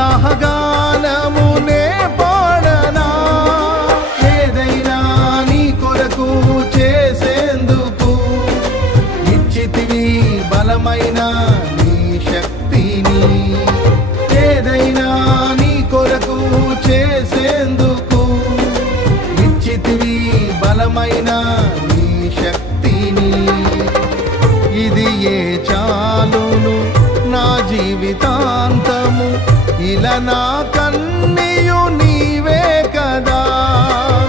ఉత్సాహగానమునే పాడనా? ఏదైనా నీ కొరకు చేసేందుకు ఇచ్చితివి బలమైన నీ శక్తిని. ఏదైనా నీ కొరకు చేసేందుకు ఇచ్చితివి బలమైన నీ శక్తిని. ఇది ఏ చాలును నా జీవితాంతం? ఇలా